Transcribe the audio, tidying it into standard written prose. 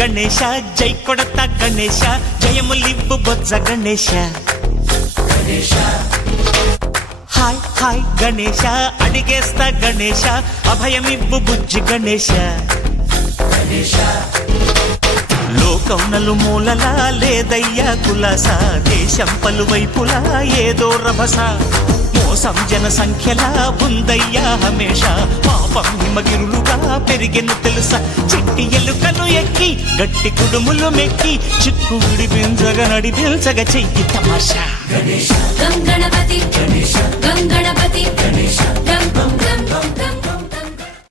గణేశ జై కొడత గణేశ జయములివ్వు బొజ్జ Ganesha hi hi Ganesha అడిగేస్తా Ganesha అభయమివ్వు బుజ్జి గణేశ లోకం నలుమూలలా లేదయ్యా కులాస దేశం పలువైపులా ఏదో రభస మోసం జన సంఖ్యలా ఉందయ్యా హమేష పాపం హిమగిరులుగా పెరిగెను తెలుసా చిట్టి ఎలుకలు ఎక్కి గట్టి కుడుములు మెక్కి చిక్కు విడిపించగా నడిపించగా చెయ్యి తమాషా గణపతి